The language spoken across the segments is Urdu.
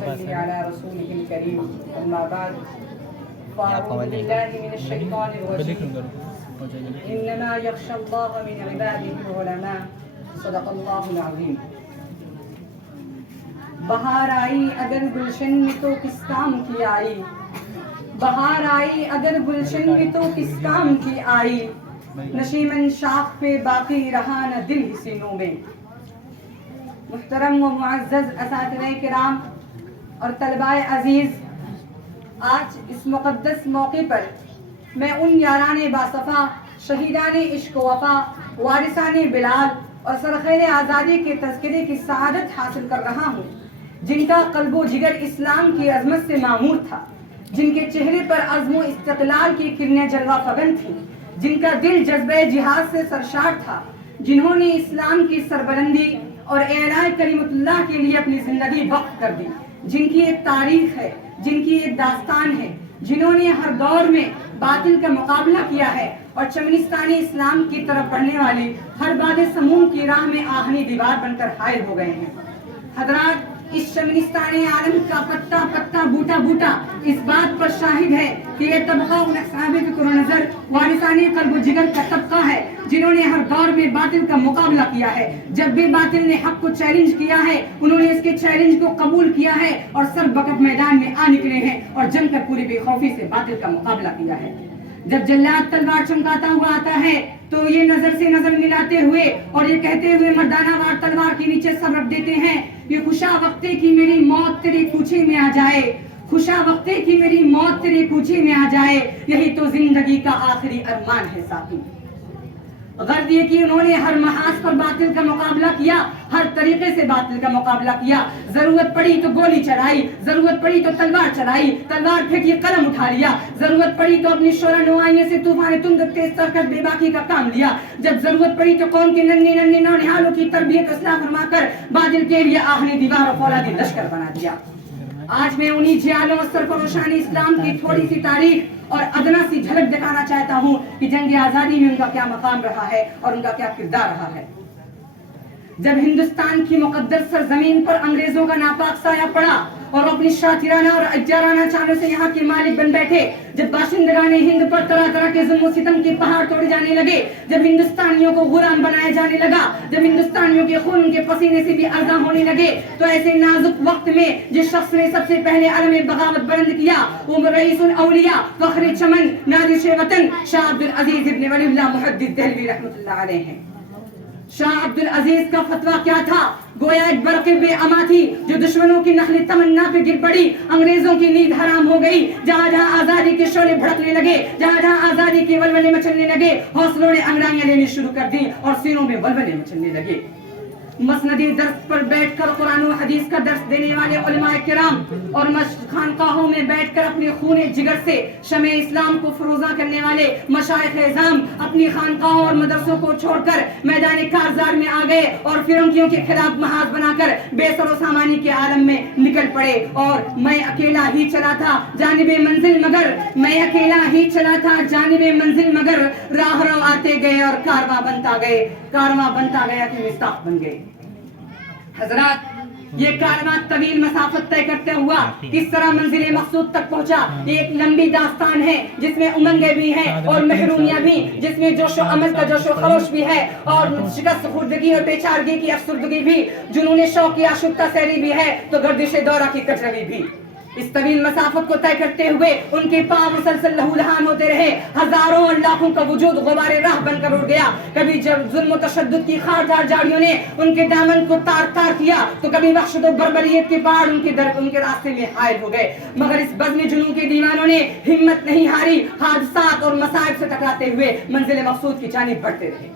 وصلی علی رسولہ الکریم اما بعد فاعوذ باللہ من الشیطان الرجیم انما یخشی اللہ من عباده العلماء صدق اللہ العظیم. بہار آئی اگر گلشن میں تو کس کام کی آئی، بہار آئی اگر گلشن میں تو کس کام کی آئی، نشیمن شاخ پہ باقی رہا نہ دل ہی سینوں میں. محترم و معزز اساتذہ کرام اور طلباء عزیز، آج اس مقدس موقع پر میں ان یاران باصفا، شہیدان عشق و وفا، وارثان بلال اور سرخیر آزادی کے تذکرے کی سعادت حاصل کر رہا ہوں، جن کا قلب و جگر اسلام کی عظمت سے معمور تھا، جن کے چہرے پر عزم و استقلال کی کرنیں جلوہ فگن تھیں، جن کا دل جذبہ جہاد سے سرشار تھا، جنہوں نے اسلام کی سربلندی اور اعلاء کلمت اللہ کے لیے اپنی زندگی وقف کر دی، جن کی ایک تاریخ ہے، جن کی ایک داستان ہے، جنہوں نے ہر دور میں باطل کا مقابلہ کیا ہے اور چمنستانی اسلام کی طرف بڑھنے والی ہر باد سموم کی راہ میں آہنی دیوار بن کر حائل ہو گئے ہیں. حضرات، اس شمنستانی عالم کا پتا پتا بوٹا بوٹا اس بات پر شاہد ہے کہ یہ طبقہ ان اصحاب فکر و نظر، وارثانی قلب و جگر کا طبقہ ہے جنہوں نے ہر دور میں باطل کا مقابلہ کیا ہے. جب بھی باطل نے حق کو چیلنج کیا ہے، انہوں نے اس کے چیلنج کو قبول کیا ہے اور سر بکف میدان میں آ نکلے ہیں اور جنگ کر پوری بے خوفی سے باطل کا مقابلہ کیا ہے. جب جلاد تلوار چمکاتا ہوا آتا ہے تو یہ نظر سے نظر ملاتے ہوئے اور یہ کہتے ہوئے مردانہ وار تلوار کے نیچے سر رکھ دیتے ہیں، یہ خوشا وقتے کی میری موت تیرے کوچے میں آ جائے، خوشا وقتے کی میری موت تیرے کوچے میں آ جائے، یہی تو زندگی کا آخری ارمان ہے ساتھی. غرض یہ کہ انہوں نے ہر محاذ پر باطل کا مقابلہ کیا، ہر طریقے سے باطل کا مقابلہ کیا. ضرورت پڑی تو گولی چلائی، ضرورت پڑی تو تلوار چلائی، تلوار پھینکی قلم اٹھا لیا، ضرورت پڑی تو اپنی شعرا نمائیوں سے طوفان تند تیز ترکت بے باکی کا کام لیا. جب ضرورت پڑی تو قوم کے ننھے ننھے نونہالوں کی تربیت اصلاح فرما کر باطل کے لیے آہنی دیوار اور فولادی لشکر بنا دیا. آج میں انہی جیالوں اور سرفروشان اسلام کی تھوڑی سی تاریخ اور ادنا سی جھلک دکھانا چاہتا ہوں کہ جنگ آزادی میں ان کا کیا مقام رہا ہے اور ان کا کیا کردار رہا ہے. جب ہندوستان کی مقدس سرزمین پر انگریزوں کا ناپاک سایہ پڑا اور اپنی شاطرانہ اور اجارانہ چالوں سے یہاں کے مالک بن بیٹھے، جب باشندگان ہند پر طرح طرح کے ظلم و ستم کے پہاڑ توڑے جانے لگے، جب ہندوستانیوں کو غلام بنایا جانے لگا، جب ہندوستانیوں کے خون ان کے پسینے سے بھی ارزاں ہونے لگے، تو ایسے نازک وقت میں جس شخص نے سب سے پہلے علم بغاوت بلند کیا وہ رئیس الاولیاء، فخر چمن، نازش وطن شاہ عبد العزیز ابن ولی اللہ محدث دہلوی رحمۃ اللہ علیہ ہیں. شاہ عبد العزیز کا فتویٰ کیا تھا؟ گویا ایک برق بے اما تھی جو دشمنوں کی نخل تمنا پہ گر پڑی. انگریزوں کی نیند حرام ہو گئی. جہاں جہاں آزادی کے شعلے بھڑکنے لگے، جہاں جہاں آزادی کے ولولے مچلنے لگے، حوصلوں نے انگڑائیاں لینے شروع کر دی اور سینوں میں ولولے مچلنے لگے. مسندی درس پر بیٹھ کر قرآن و حدیث کا درس دینے والے علماء کرام اور خانقاہوں میں بیٹھ کر اپنے خون جگر سے شمع اسلام کو فروزاں کرنے والے مشائخ اعظام اپنی خانقاہوں اور مدرسوں کو چھوڑ کر میدان کارزار میں آ گئے اور فرنگیوں کے خلاف محاذ بنا کر بے سر و سامانی کے عالم میں نکل پڑے. اور میں اکیلا ہی چلا تھا جانب منزل مگر، میں اکیلا ہی چلا تھا جانب منزل مگر، راہ رو آتے گئے اور کارواں بنتا گئے، کارواں بنتا گیا کہ مستاق بن گئے. حضرات، یہ کارواں طویل مسافت طے کرتے ہوا کس طرح منزل مقصود تک پہنچا، یہ ایک لمبی داستان ہے جس میں امنگیں بھی ہیں اور محرومیاں بھی، جس میں جوش و عمل کا جوش و خروش بھی ہے اور شکست خوردگی اور بیچارگی کی افسردگی بھی، جنون شوق کی آشفتہ سیری بھی ہے تو گردش دورہ کی کچروی بھی. اس طویل مسافت کو طے کرتے ہوئے ان کے پاؤں مسلسل لہولہان ہوتے رہے. ہزاروں اور لاکھوں کا وجود غبار راہ بن کر اڑ گیا. کبھی جب ظلم و تشدد کی خاردار جاڑیوں نے ان کے دامن کو تار تار کیا تو کبھی وحشت و بربریت کے پہاڑ ان کے راستے میں حائل ہو گئے. مگر اس بزم جنوں کے دیوانوں نے ہمت نہیں ہاری، حادثات اور مصائب سے ٹکراتے ہوئے منزل مقصود کی جانب بڑھتے رہے.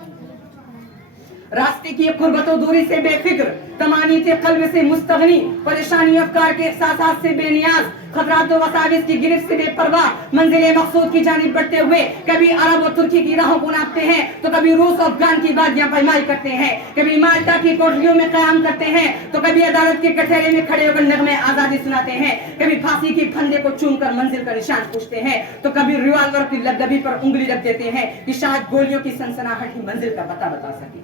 راستے کی قربت و دوری سے بے فکر، تمانیت قلب سے مستغنی، پریشانی افکار کے احساسات سے بے نیاز، خطرات و وساوس کی گرفت سے بے پرواہ منزل مقصود کی جانب بڑھتے ہوئے کبھی عرب اور ترکی کی راہوں کو ناپتے ہیں تو کبھی روس اور افغان کی وادیاں پیمائی کرتے ہیں، کبھی مالٹا کی کوٹریوں میں قیام کرتے ہیں تو کبھی عدالت کے کٹہرے میں کھڑے ہو کر نغمے آزادی سناتے ہیں، کبھی پھانسی کے پھندے کو چوم کر منزل کا نشان پوچھتے ہیں تو کبھی ریوالور کی لبلبی پر انگلی رکھ دیتے ہیں کہ شاید گولیوں کی سنسناہٹ ہی منزل کا پتہ بتا سکے.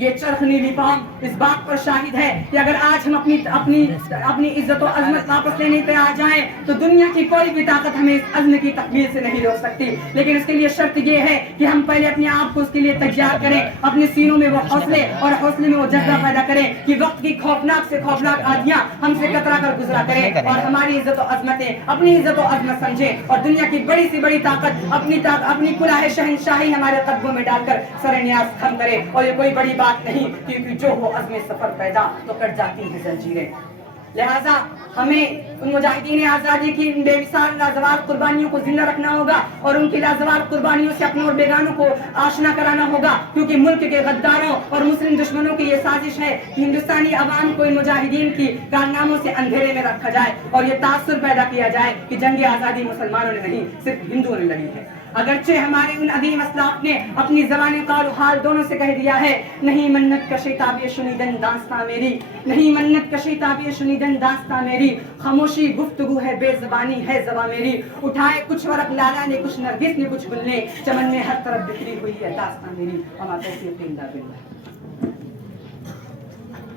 یہ چرخ نیلی فام اس بات پر شاہد ہے کہ اگر آج ہم اپنی عزت و عظمت واپس لینے پہ آ جائیں تو دنیا کی کوئی بھی طاقت ہمیں اس عزم کی تکمیل سے نہیں روک سکتی. لیکن اس کے لیے شرط یہ ہے کہ ہم پہلے اپنے آپ کو اس کے لیے تیار کریں, اپنے سینوں میں وہ حوصلے اور حوصلے میں وہ جذبہ پیدا کریں کہ وقت کی خوفناک سے خوفناک آندیاں ہم سے کترا کر گزرا کریں اور ہماری عزت و عظمتیں اپنی عزت و عظمت سمجھیں اور دنیا کی بڑی سی بڑی طاقت اپنی کلاه شہنشاہی ہمارے قدموں میں ڈال کر سر نیاز خم کرے. اور یہ کوئی بڑی بات نہیں کیونکہ جو ہو عزم سفر پیدا تو کٹ جاتی ہیں زنجیریں. لہٰذا ہمیں ان مجاہدین آزادی کی بے مثال لازوال قربانیوں کو زندہ رکھنا ہوگا اور ان کی لازوال قربانیوں سے اپنوں اور بیگانوں کو آشنا کرانا ہوگا, کیونکہ ملک کے غداروں اور مسلم دشمنوں کی یہ سازش ہے کہ ہندوستانی عوام کو ان مجاہدین کی کارناموں سے اندھیرے میں رکھا جائے اور یہ تاثر پیدا کیا جائے کہ جنگ آزادی مسلمانوں نے نہیں صرف ہندوؤں نے لڑی ہے. اگرچہ ہمارے ان عظیم اسلاف نے اپنی زبان قال و حال دونوں سے کہہ دیا ہے, نہیں منت کشی تابع شنیدن داستاں میری, نہیں منت کشی تابع شنیدن داستاں میری, خاموشی گفتگو ہے بے زبانی ہے زباں میری, اٹھائے کچھ ورق لالا نے کچھ نرگس نے کچھ گل نے, چمن میں ہر طرف بکھری ہوئی ہے داستاں میری. وما توفیقی الا باللہ.